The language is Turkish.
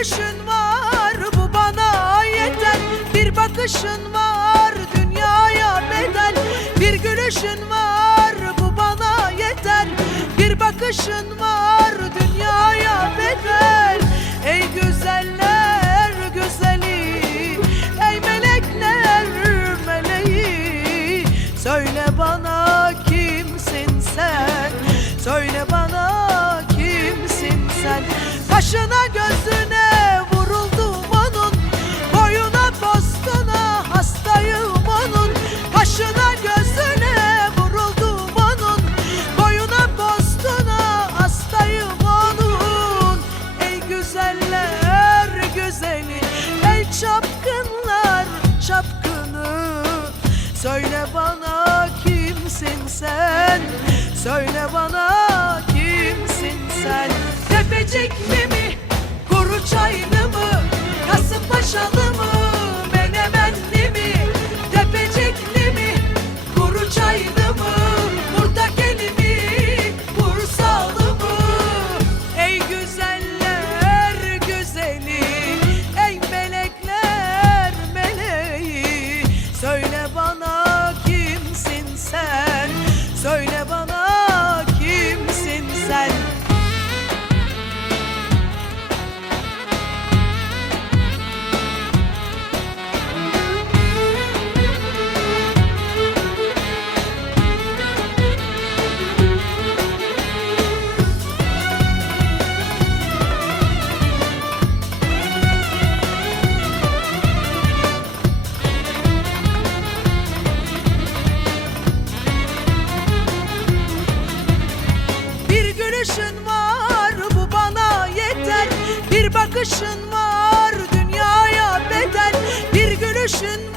bakışın var bu bana yeter. Bir bakışın var dünyaya bedel. Bir gülüşün var bu bana yeter. Bir bakışın var dünyaya bedel. Ey güzeller bana kimsin sen? Söyle bana kimsin sen? Tepecikli mi Kuru çaylı mı? Kasımpaşalı mı Bir